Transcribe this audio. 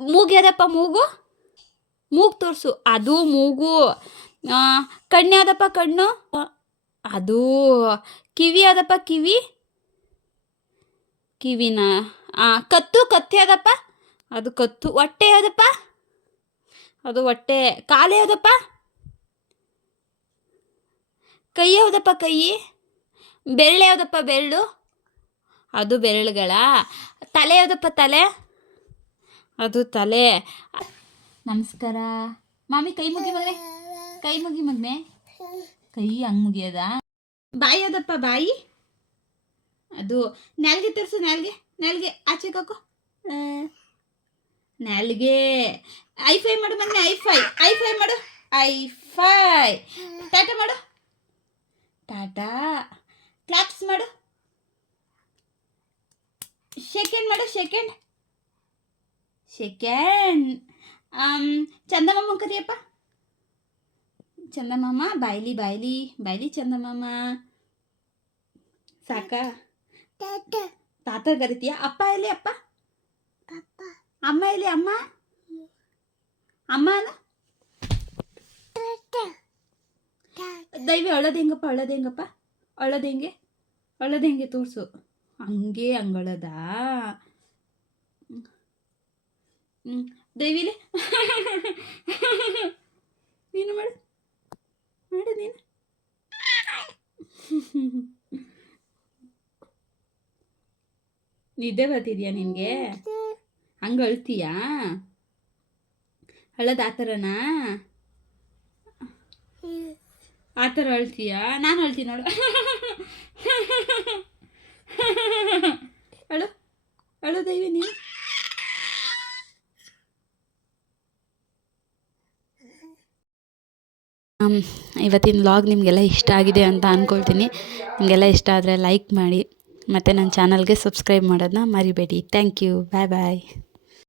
ಮೂಗು ಯಾವ್ದಪ್ಪ? ಮೂಗು ತೋರಿಸು. ಅದು ಮೂಗು. ಕಣ್ಣು ಯಾವ್ದಪ್ಪ? ಕಣ್ಣು ಅದು. ಕಿವಿ ಯಾವ್ದಪ್ಪ? ಕಿವಿನ. ಕತ್ತು ಯಾವ್ದಪ್ಪ? ಅದು ಕತ್ತು. ಹೊಟ್ಟೆ ಯಾವ್ದಪ್ಪ? ಅದು ಹೊಟ್ಟೆ. ಕಾಲು ಯಾವ್ದಪ್ಪ? ಕೈ ಯಾವ್ದಪ್ಪ? ಕೈ. ಬೆರಳು ಯಾವ್ದಪ್ಪ? ಬೆರಳು. ಅದು ಬೆರಳುಗಳ. ತಲೆ ಯಾವ್ದಪ್ಪ? ತಲೆ. ಅದು ತಲೆ. ನಮಸ್ಕಾರ ಮಾಮಿ. ಕೈ ಮುಗಿ ಮಗನೆ. ಕೈ ಹಂಗೆ ಮುಗಿಯೋದ? ಬಾಯಿ ಯಾವ್ದಪ್ಪ? ಬಾಯಿ. ಅದು. ನಾಲ್ಗೆ ತೋರಿಸು. ನಾಲ್ಗೆ ಆಚೆಗೆ ಹಾಕು. ನಾಲ್ಗೆ. ಐಫೈ ಮಾಡು ಮಗನೆ. ಐಫೈ ಮಾಡು. ಟಾಟಾ ಮಾಡು. ಟಾಟಾ. ಕ್ಲಾಪ್ಸ್ ಮಾಡು. ಸೆಕೆಂಡ್ ಮಾಡು. ಸೆಕೆಂಡ್. ಚಂದಮಾಮ ಕರಿಯಪ್ಪ. ಚಂದಮಾಮ. ಬಾಯ್ಲಿ ಚಂದಮಾಮ. ಸಾಕಾ? ತಾತ ಕರಿತೀಯ? ಅಪ್ಪ ಎಲ್ಲಿ? ಅಪ್ಪ. ಅಮ್ಮ ಎಲ್ಲಿ? ಅಮ್ಮ ಅನ್ನ. ದೈವಿ ಅಳೋದು ಹೆಂಗಪ್ಪ? ಅಳೋದು ಹೆಂಗೆ ತೋರಿಸು. ಹಂಗಳದ. ದೈವಿಲೆ ನೀನು ಮಾಡು ನೀನು. ನಿದ್ದೆ ಬರ್ತಿದ್ಯಾ ನಿನಗೆ? ಹಂಗೆ ಅಳ್ತೀಯಾ? ಅಳೋದು ಆ ಥರನಾ? ಆ ಥರ ಅಳ್ತೀಯಾ? ನಾನು ಅಳ್ತೀನಿ ನೋಡು. ಅಳು ದೈವಿ ನೀನು. ಇವತ್ತಿನ ವ್ಲಾಗ್ ನಿಮಗೆಲ್ಲ ಇಷ್ಟ ಆಗಿದೆ ಅಂತ ಅಂದ್ಕೊಳ್ತೀನಿ. ನಿಮಗೆಲ್ಲ ಇಷ್ಟ ಆದರೆ ಲೈಕ್ ಮಾಡಿ ಮತ್ತು ನನ್ನ ಚಾನಲ್ಗೆ ಸಬ್ಸ್ಕ್ರೈಬ್ ಮಾಡೋದನ್ನ ಮರಿಬೇಡಿ. Thank you. ಬಾಯ್.